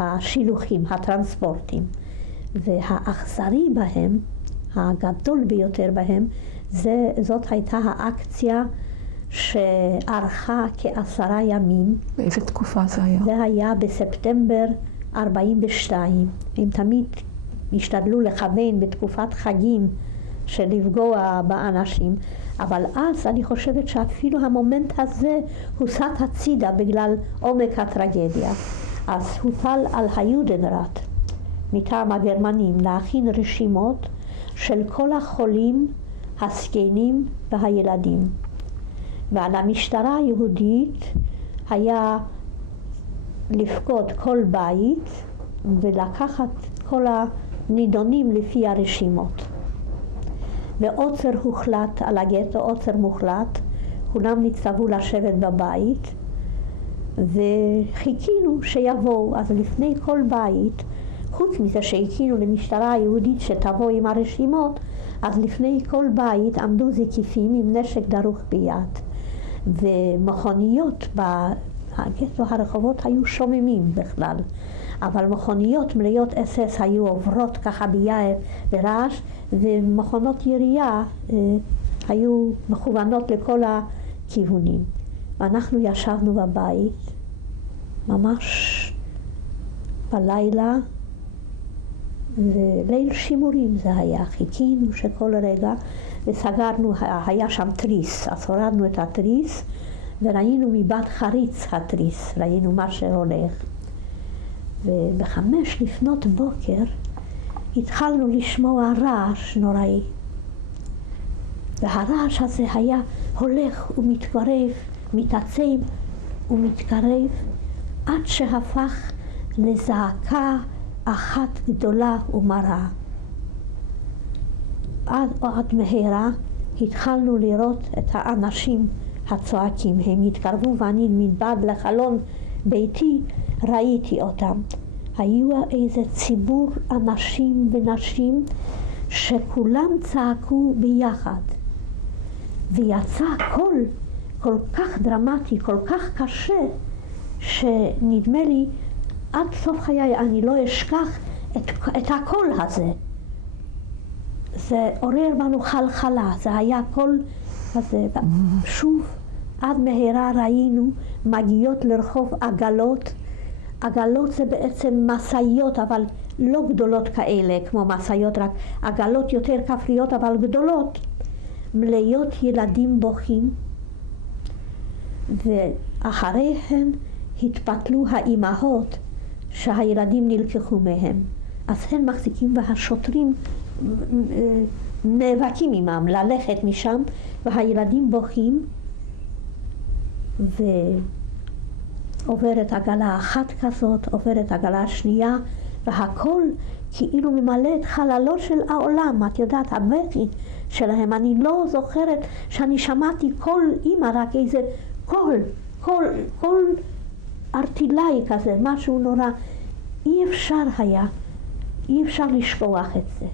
השילוחים, הטרנספורטים. והאכזרי בהם, הגדול ביותר בהם, זאת הייתה האקציה שארכה כ10 ימים. באיזה תקופה זה היה? זה היה בספטמבר 42. הם תמיד השתדלו לכוון בתקופת חגים של לפגוע באנשים, אבל אז אני חושבת שאפילו המומנט הזה הוסט הצידה בגלל עומק הטרגדיה. אז הוטל על היודנראט מטעם הגרמנים להכין רשימות של כל החולים, הזקנים והילדים. ועל המשטרה היהודית היה לפקוד כל בית ולקחת כל הנידונים לפי הרשימות. ועוצר הוחלט על הגטו, עוצר מוחלט, כולם נצטוו לשבת בבית וחיכינו שיבואו. אז לפני כל בית, חוץ מזה שהקינו למשטרה היהודית שתבוא עם הרשימות, אז לפני כל בית עמדו זקיפים עם נשק דרוך ביד. ומכוניות בגטו, הרחובות היו שוממים בכלל, אבל מכוניות מלאות SS היו עוברות ככה ביער ברעש, ומכונות ירייה היו מכוונות לכל הכיוונים. ואנחנו ישבנו בבית ממש בלילה, וליל שימורים זה היה, חיכינו שכל רגע, וסגרנו, היה שם תריס, אז הורדנו את התריס וראינו מבעד חריץ התריס, ראינו מה שהולך. וב5 לפנות בוקר התחלנו לשמוע רעש נוראי, והרעש הזה היה הולך ומתקרב, מתעצם ומתקרב, עד שהפך לזעקה אחת גדולה ומרה. עד מהרה התחלנו לראות את האנשים הצועקים, הם התקרבו ואני מבעד לחלון ביתי ראיתי אותם. היו איזה ציבור אנשים ונשים שכולם צעקו ביחד, ויצא קול כל כך דרמטי, כל כך קשה, שנדמה לי עד סוף חיי אני לא אשכח את הקול הזה. זה עורר בנו חלחלה, זה היה קול הזה. שוב עד מהרה ראינו מגיעות לרחוב עגלות. עגלות זה בעצם מסעיות, אבל לא גדולות כאלה כמו מסעיות, רק עגלות יותר כפריות אבל גדולות, מלאות ילדים בוכים, ואחריהן התפתלו האימהות שהילדים נלקחו מהם. אז הן מחזיקים והשוטרים נאבקים עמם ללכת משם, והילדים בוכים, ועוברת עגלה אחת כזאת, עוברת עגלה שנייה, והכל כאילו ממלא את חללו של העולם. את יודעת, הבכי שלהם, אני לא זוכרת שאני שמעתי קול אמא, רק איזה קול ארטילאי כזה, משהו נורא. אי אפשר לשכוח את זה.